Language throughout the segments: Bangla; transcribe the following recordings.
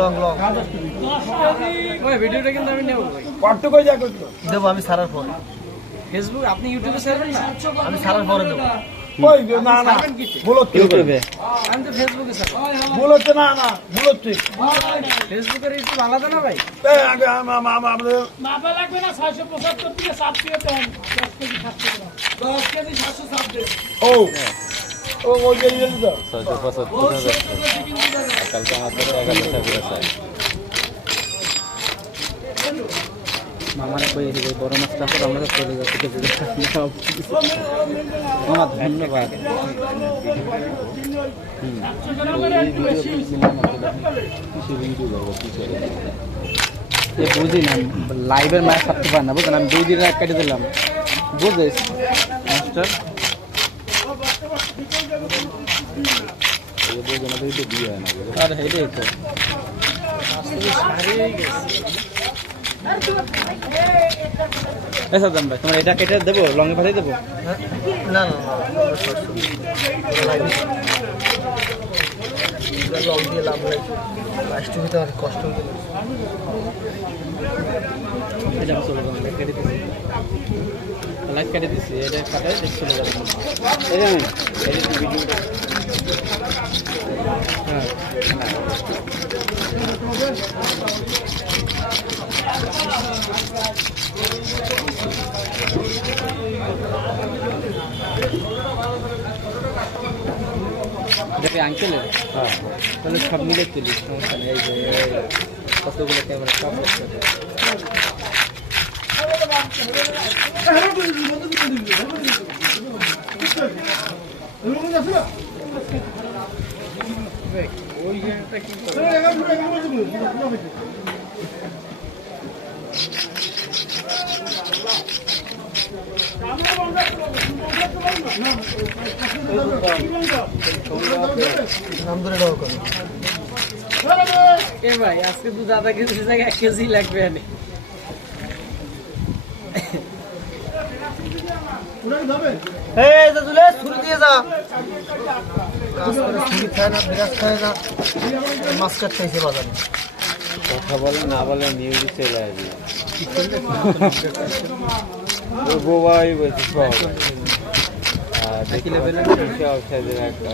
লং লং ওই ভিডিওটা কিন্তু আমি নেব ভাই। কত কই যা করতে দেব আমি সারার পর ফেসবুক আপনি ইউটিউবে ছাড়বেন না? আমি সারার পরে দেব কই না না বলত ইউটিউবে আমি তো ফেসবুকে ছাড়ব। বলত না না বলত ফেসবুকের ইউটিউব আলাদা না ভাই? এই আগে আমাদের মাপা লাগবে না 675 থেকে 700 দেন 10 কেজি 700 গ্রাম 10 কেজি 700 দেন ও ও ওই যে ইয়ে দাও 675 কালকে আমাদের 1100 করে চাই মামার কই এই বড় মাছটা তো আমরা চলে যাচ্ছি মামা ধন্যবাদ বুঝি না লাইভের ম্যাচ থাকতে পারে না বুঝলেন আমি 2 দিন এক কেটে দিলাম বুঝেছ মাস্টার আর হেডে তো এসা দাম ভাই তোমার এটা কেটে দেবো লঙ্গে ভাজাই দেবো না না লং দিয়ে লাভ নাই লাস্ট হইতে অনেক কষ্ট হইতে এটা চলে যাবে কেটে দিছি লাইক কেটে দিছি এটা কাটাই দেখ চলে যাবে এই জানেন এই যে ভিডিওটা হ্যাঁ দেখে আঙ্কেলের হ্যাঁ তাহলে সব মিলে তুলিস সমস্যা নেই এই যে কতগুলো ক্যামেরা সব ওই গেমটা কি নাম ধরে দাও করে এ ভাই আজকে তো দাদা কেজি জায়গায় 1 কেজি লাগবে আনে এই দাদুলে ছুরি দিয়ে যা কাজ করে ছুরি খায় না বিরাজ খায় না মাছ কাট খাইছে বাজারে কথা বলে না বলে মিউজিক চলে আসবে ও বোবাই বলছিস বাবা দেখি লেভেলে কিছু আউটসাইডের একটা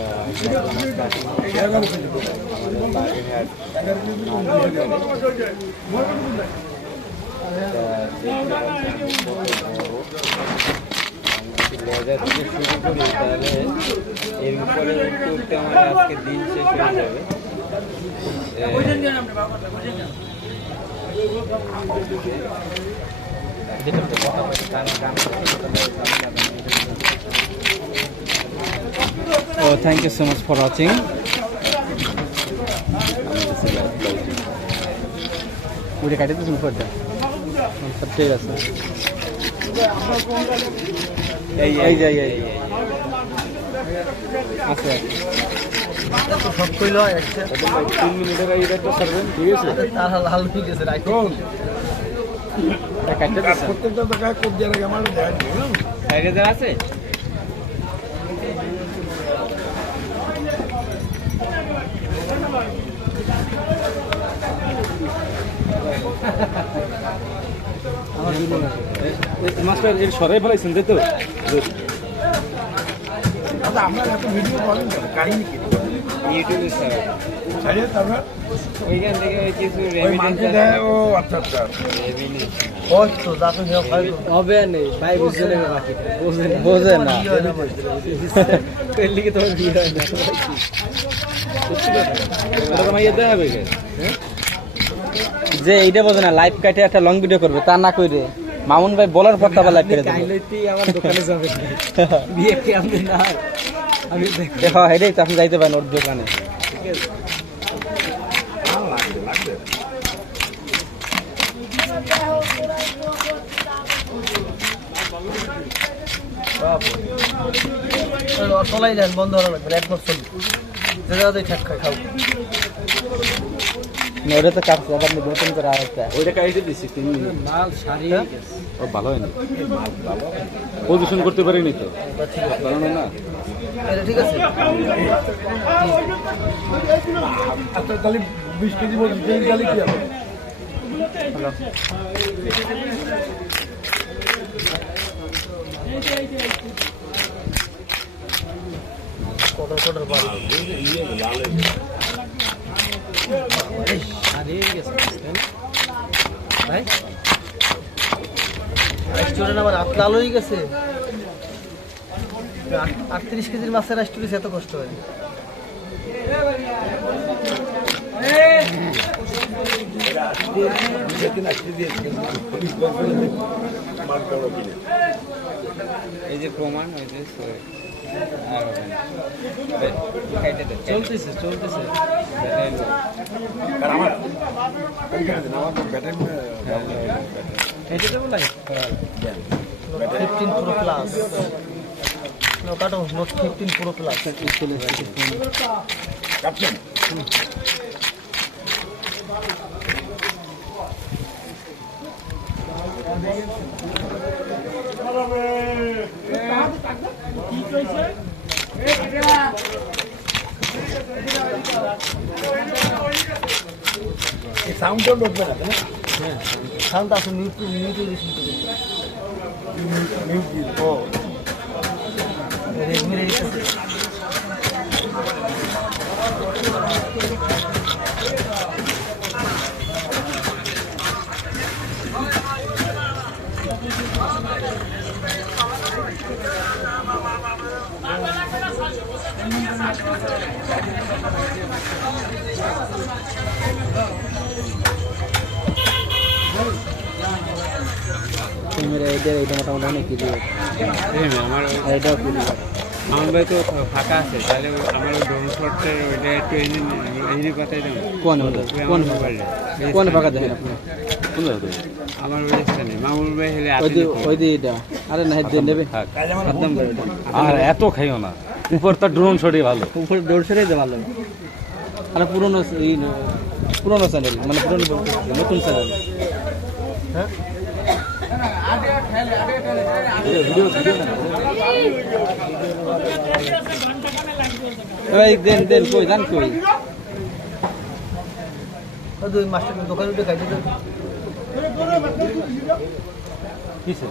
লেজার থেকে শুরু করি তাহলে এর উপরে উঠতে আমার আজকে দিন শেষ হয়ে যাবে Oh, thank you so much for watching. Udah kayak itu semua dah. Mantap deh rasa. Iya. Masuk. সব কইলো একটা 3 মিনিটের আগে একটা সার্ভেন ঠিক আছে তার লাল হয়ে গেছে রাইট কাটতে দিছে প্রত্যেকটা জায়গায় কোপ দিয়ে লাগে আমার দেয় আগে যা আছে মাস্টার এর সরাই ফেলাইছেন তাই তো আচ্ছা আপনার এত ভিডিও বলেন কাহিনী কি ইউটিউবে স্যার ছাড়িয়ে তারপর ওইখান থেকে কিছু ওই মানতে দেয় ও আচ্ছা আচ্ছা ওই তো দাদু হেও খাই হবে নেই ভাই বুঝতে নেবে বাকি বোঝে না তেল লিখে তোমার বিয়ে হয় না ওটা মাইয়া দেয়া হবে যে এইটা বোঝে না লাইভ কাটে একটা লং ভিডিও করবে তা না কইরে মামুন ভাই বলার পর তা লাইভ করে দেবে কাইলেতেই আমার দোকানে যাবে বিয়ে কি আমি না আমি দেখো এটাই তো আপনি যাইতে পারেন ওর দোকানে ঠিক আছে চলাই যান বন্ধ হওয়া লাগবে একবার চলি যেটা ঠাক খাই খাও ওটা তো কাটছে আবার নতুন করে আরেকটা ওইটা কাইটে দিছি 3 মিনিট মাল সারি গেছে ও ভালো হয়নি পজিশন করতে পারিনি তো কারণ না এটা ঠিক আছে আচ্ছা তাহলে 20 কেজি বলছি তাহলে কি হবে কটার কটার বাল সারি গেছে ভাই রেস্টুরেন্ট আমার হাত লাল হয়ে গেছে 38 কেজির মাছের রেস্টুরেন্ট এত কষ্ট হয় সেদিন আসতে দিয়েছি মাছ বড় কিনে এই যে প্রমাণ হয়েছে আর চলতেছে আর আমার ওইখানে দিন আমার ব্যাটারি এটা তো লাগে 15 Pro Plus কাটো নোট 15 Pro Plus কাটছেন সাউন্ডটাও ঢুকবে না তাই না সাউন্ড আছে মিউট লিসেন করতে মিউট ও রেডমি রেজিস্টার এটা মোটামুটি অনেক কিছু আমার এটাও কিছু আমার ভাই তো ফাঁকা আছে তাহলে আমার ড্রোন শটটা ওইটা একটু এনে কথাই দেন কোন ফাঁকা দেখেন আপনি আমার ওই নেই মামুর ভাই হেলে ওই দিটা আরে না হেড নেবে একদম আর এত খাইও না উপর তো ড্রোন শটই ভালো উপরে দৌড়ছে ভালো আরে পুরনো চ্যানেল মানে পুরনো নতুন চ্যানেল হ্যাঁ দেন কই জান কই দুই মাস্টার দোকানে উঠে খাইতে দেন কিসে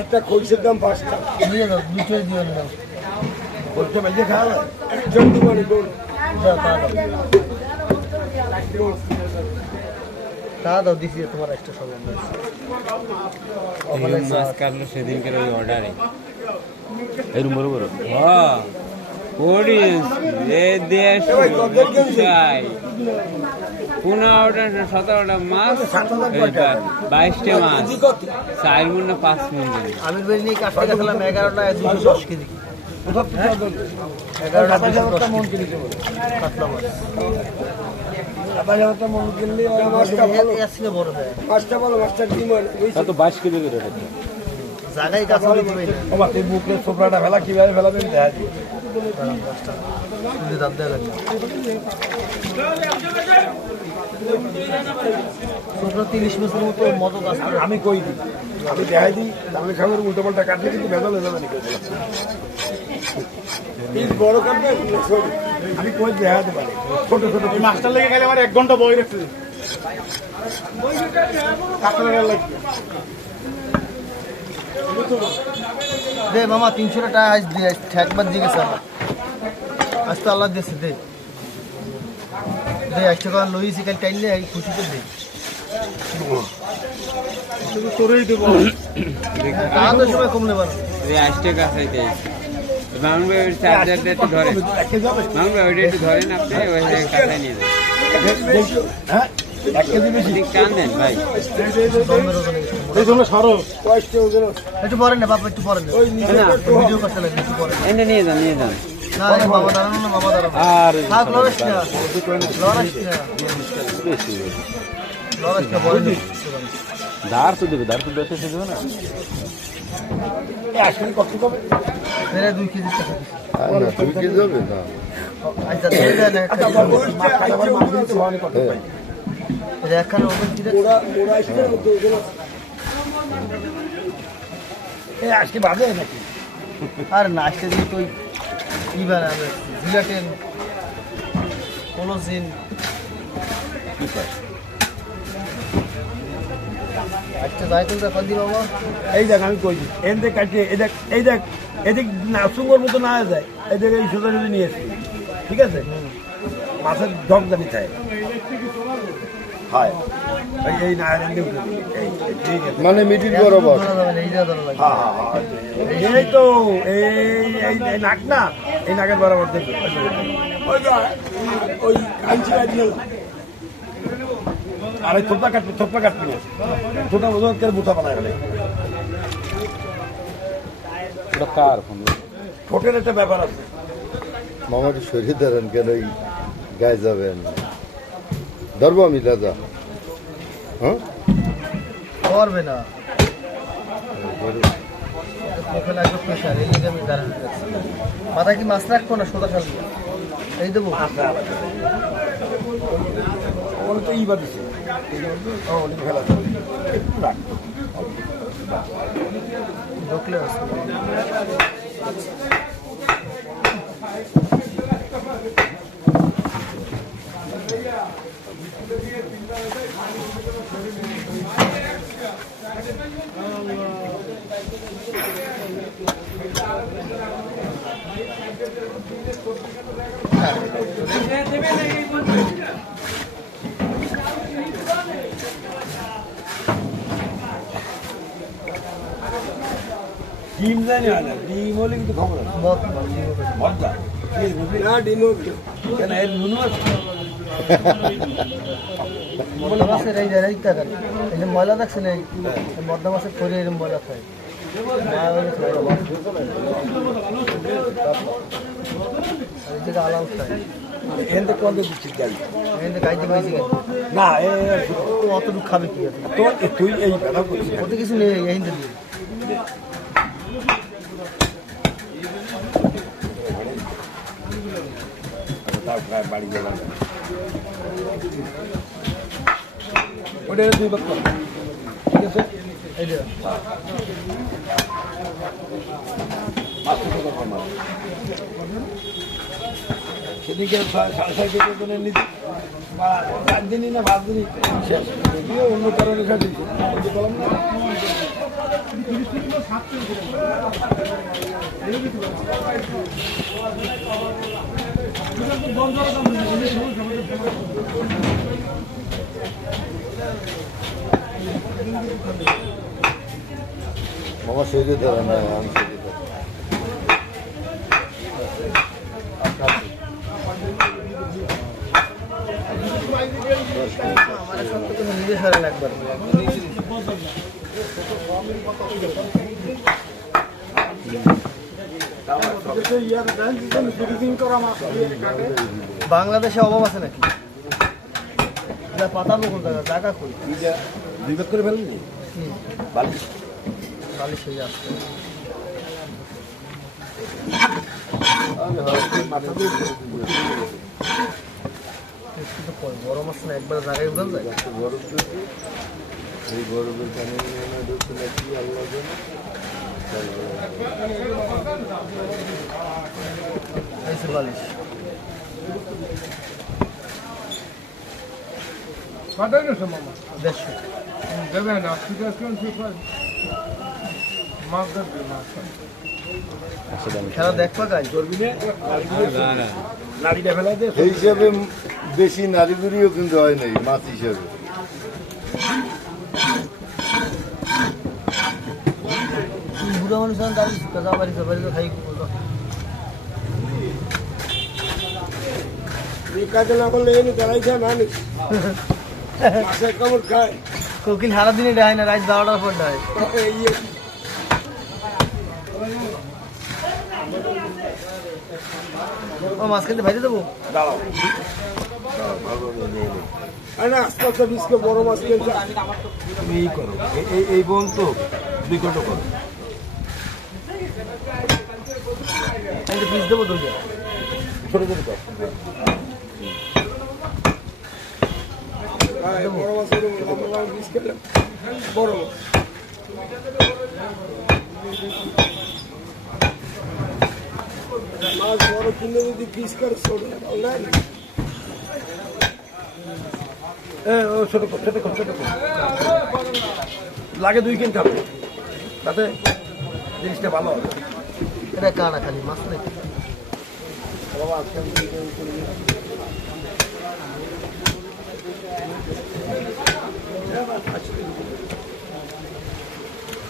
একটা খোলসের দাম 5 টাকা দিয়ে দাও দুটোই দিয়ে দাও বলতে ভাইয়া খাওয়া একজন দোকানে দৌড় তা দাও দিছি তোমার একটা সরঞ্জাম মাছ কাটলো সেদিনকার ওই অর্ডারে এরকম বড় বড় হ্যাঁ করিস এ দেশ চাই 15টা 17টা মাছ 22টা মাছ 4 মণ না 5 মণ আমির ভাই নিয়ে কাটতে গেছিলাম 11টা 210 কেজি 11টা মন কেজি কাতলা মাছ আবার মন কিনলে মাছটা ভালো আসলে বড় হয় মাছটা ভালো মাছটা কি মানে তো 22 কেজি করে রেখে জায়গায় কাছে দিবে না বাবা তুই বুকলে ছোপড়াটা ফেলা কিভাবে ফেলাবেন দেখা দিই শুনে দাম দেওয়া লাগবে তোমরা 30 মাসের মতো মতো কাজ করে আমি কই দিই আমি দেখাই দিই তাহলে খাবার উল্টো পাল্টা কাটলে কিন্তু ভেজাল হয়ে যাবে নাকি পিস বড় কাটবে ছোট আমি কই দেখাতে পারি ছোট ছোট মাস্টার লেগে গেলে আমার 1 ঘন্টা বই রাখতে কাটলে লাগবে দে মামা 300 টাকা আজ দিয়ে ঠেকবার দিয়ে গেছে আমার আজ তো আল্লাহ দিয়েছে দে দে 1 টাকা লইছি কাল টাইলে এই খুশিতে দে তোরই দেবো টাকা তো সময় কম নেবার এই 80 টাকা চাইতে মামুন ভাই ওই চার্জারটা একটু ধরে মামুন ভাই ওইটা একটু ধরেন আপনি ওই কাছে নিয়ে যান হ্যাঁ 1 কেজি বেশি টান দেন ভাই এই জন্য সরো কষ্ট ওজন একটু পরে না বাবা একটু পরে না ওই নিচে ভিডিও করতে লাগে একটু পরে এনে নিয়ে যান না না বাবা দাঁড়ানো না বাবা দাঁড়ানো আর থাক লড়াইস না লড়াইস না বলে দাঁড় তো দেবে দাঁড় তো দেশে দেবে না আসলে কত কবে মেরা 2 কেজি টাকা না 2 কেজি হবে না আচ্ছা দিয়ে দেন একটা কত পাই একখানে ওজন দিলে আজকে বাজে নাকি আর না আজকে দিয়ে তো কি বানাবে জিলাটিন কোলোজিন আচ্ছা যাই তো কত দি বাবা এই দেখ আমি কই এন দেখ কাটিয়ে এই দেখ এদিক নাসুঙ্গর মতো না যায় এই দেখ এই সোজা যদি নিয়ে এসছি ঠিক আছে মাছের ঢক জানি চাই হয় এই না এই ঠিক আছে মানে মিডিল বরাবর এই যা ধরা লাগে এই তো এই নাক না এই নাকের বরাবর দেখো ওই কাঞ্চি বাজলো আরে থোপা কাটবি থোপা ওজন করে বুটা বানায় গেলে ওটা কার ফোন ঠোঁটের একটা ব্যাপার আছে মামাকে সরিয়ে দেন কেন এই গায়ে যাবেন ধরবো আমি দাদা হ্যাঁ করবে না মুখে লাগবে প্রেশার এই লিগে আমি দাঁড়ানো আছি মাথা কি মাছ রাখবো না সোজা খালি এই দেবো ওগুলো তো ইবা দিচ্ছে অনেক ফেলা যাবে একটু রাখ ঢুকলে আসবে ডিম জানি না ডিম হলে কিন্তু খবর আছে মজা না ডিম কেন এর নুনু আছে মদ্দা মাছের এই জায়গায় টাকা এই যে ময়লা দেখছেন এই মদ্দা মাছের পরে এরকম ময়লা খায় আলাল খায় এখান থেকে কত দিচ্ছি গাড়ি এখান থেকে গাইতে পাইছি না অতটুকু খাবে কি আছে তুই এই বেলা করছিস ওতে কিছু নেই এখান থেকে বাড়ি গেলাম ওটা 2 বাক্য ঠিক আছে এই যে সেদিকে সাড়ে নিতে বা 4 দিনই না 5 দিনই শেষ যদিও অন্য কারণে শেষ হয়েছে বললাম না মামা সরিয়ে দেবে না আমি সরিয়ে দেবো আমার সব তো নিজে সারা লাগবে বাংলাদেশে অভাব আছে নাকি পাতা বকুল জায়গা কই 2 বাক্য করে ফেলেননি বালিশ বালিশ হয়ে আসছে বড় মাছ না একবার জায়গায় উঠান যায় এই গরমের পানি ঢুকছে নাকি আল্লাহ জানে এইসে বালিশ পাঠাই না মামা 150 দেবে না ঠিক আছে মাছ দেবে না খেলা দেখবা গাই করবি না নারীটা ফেলা দে এই হিসাবে বেশি নারী বুড়িও কিন্তু হয় নাই মাছ হিসাবে বুড়া মানুষ দাঁড়িয়ে কাজা বাড়িতে বাড়িতে খাই কাজে না করলে এনে দাঁড়াই যায় মানুষ মাছের কামড় খায় কোকিল সারাদিনই দেয় না রাত 12টার পর দেয় ও মাছ খেতে ভাইতে দেবো দাঁড়াও না আস্তে আস্তে বড় মাছ কিনছে তুমি এই করো এই বোন তো 2 ঘন্টা করো আমি পিস দেবো দুটো ছোট ছোট তো ছোট ছোট ছোট লাগে 2 কিন খাবে তাতে জিনিসটা ভালো হবে এটা কানা খালি মাছ নেই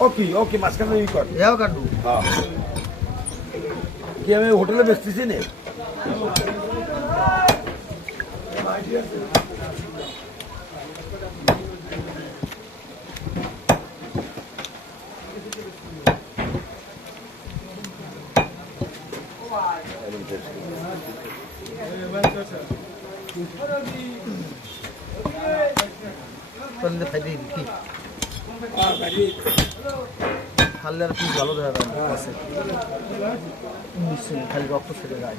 ওকে ওকে মাঝখানে ই কর যাও কাটু হ্যাঁ কি আমি হোটেলে বেচতেছি না করলে খাই দিই কি খালে আর কি ভালো দেখা যায় আছে নিশ্চয়ই খালি রক্ত ছেড়ে যায়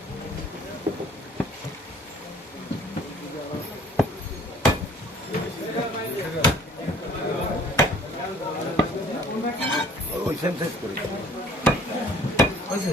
ওই সেম সাইজ করে হয়েছে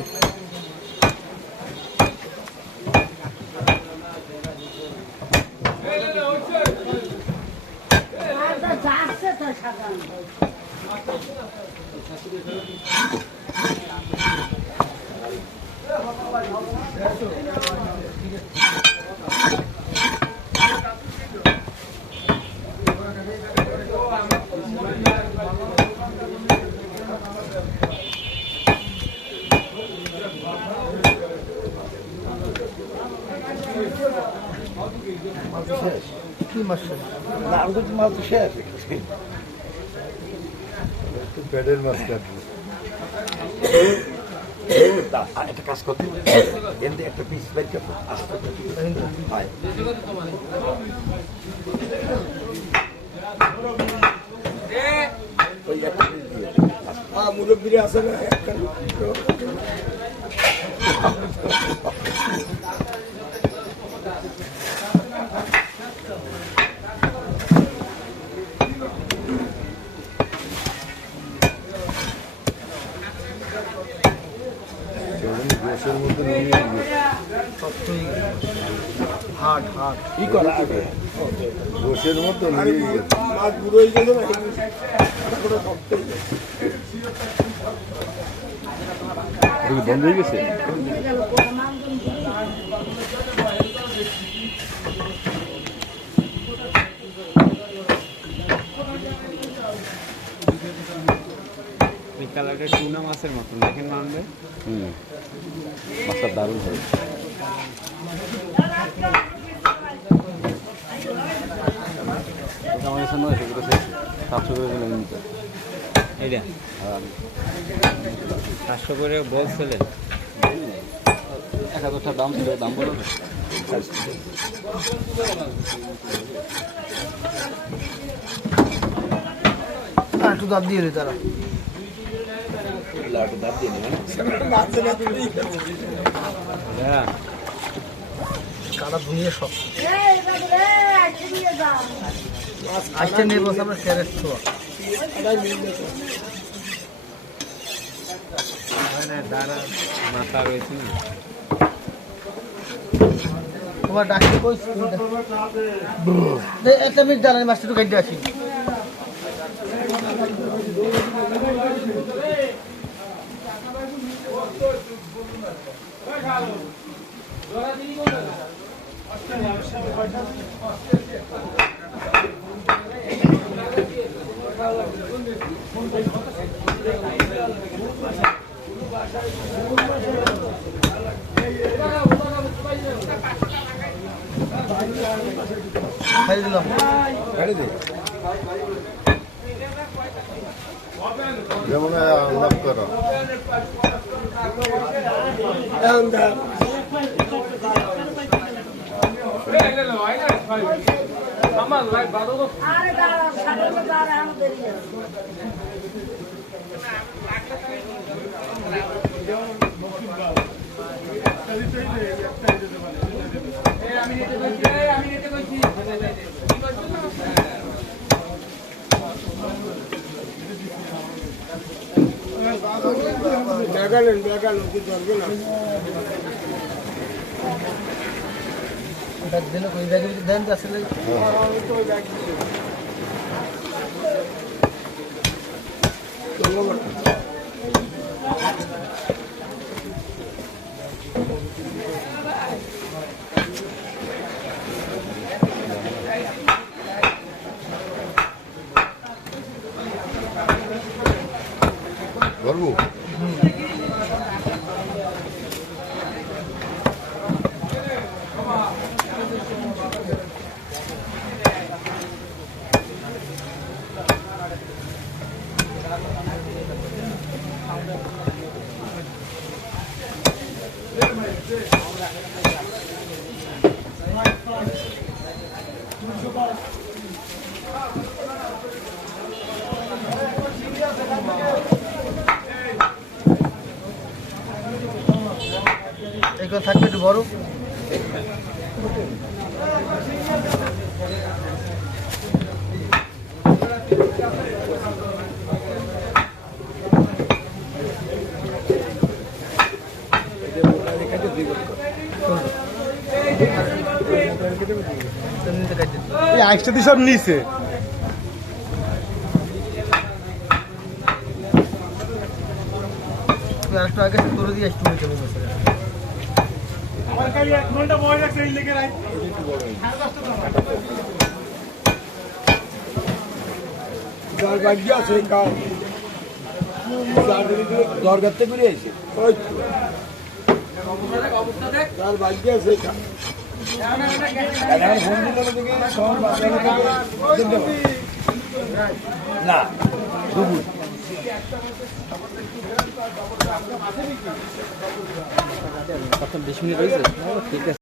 কি মাছ না আমি তো মাল তো শেষ একটু পেটের মাছ কাটবো একটা কাজ করতে এমনি একটা পিস বের করবো আস্তে হয় ওই একটা পিস দিয়ে মুরব্বী আছে না একটা গোসের মধ্যে নিয়ে সত্যই হাট হাট কি করা আগে গোসের মধ্যে নিয়ে গেছে মাছ বুড়ো হয়ে গেল না বন্ধ হয়ে গেছে কালারটা টুনা মাছের মতন দেখেন মানবে মাছটা দারুণ হবে আমার কাছে 900 করে 700 করে নিতে এইটা 500 করে বলছিলেন 1000 টাকা দাম ছিল দাম বলো না একটু দাম দিয়ে দিই তারা হ্যাঁ কাটা ধুনিয়ে সব আসতে নেই বসে আমরা ক্যারেট ছোয়া মাথা রয়েছে না তোমার ডাক্তার কই একটা মিনিট দাঁড়ান মাছটা একটু কাটতে আসি খাই দিলাম যেমন আলাপ করো আরে দাঁড়া সামনে দাঁড়া আমাদের ব্যাগ দিলে ওই ব্যাগের ভিতরে দেন তো আসলে ধরবো এইগুলো থাকবে একটু বড় একসাথে সব নিচে আরেকটু আগে করে দিয়ে একটু হয়ে যাবে মশলা আমার কাছে 1 ঘন্টা বয়স আছে এই লেগে রাই দরগাতে ফিরে এসে না দুপুর কত 20 মিনিট হয়েছে ঠিক আছে